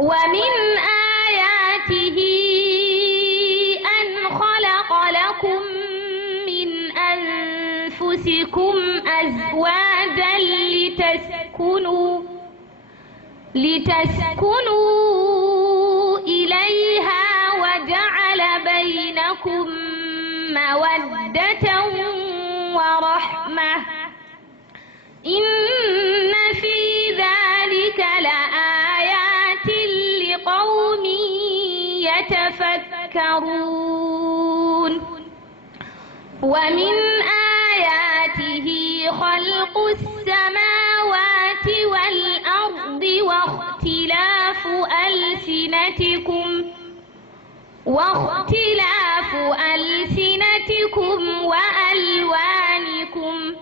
ومن آياته أن خلق لكم من أنفسكم أزواجا لتسكنوا إليها وجعل بينكم مودة ورحمة إن في ذلك لآيات لقوم يتفكرون ومن آياته خلق السماوات والأرض واختلاف ألسنتكم وألوانكم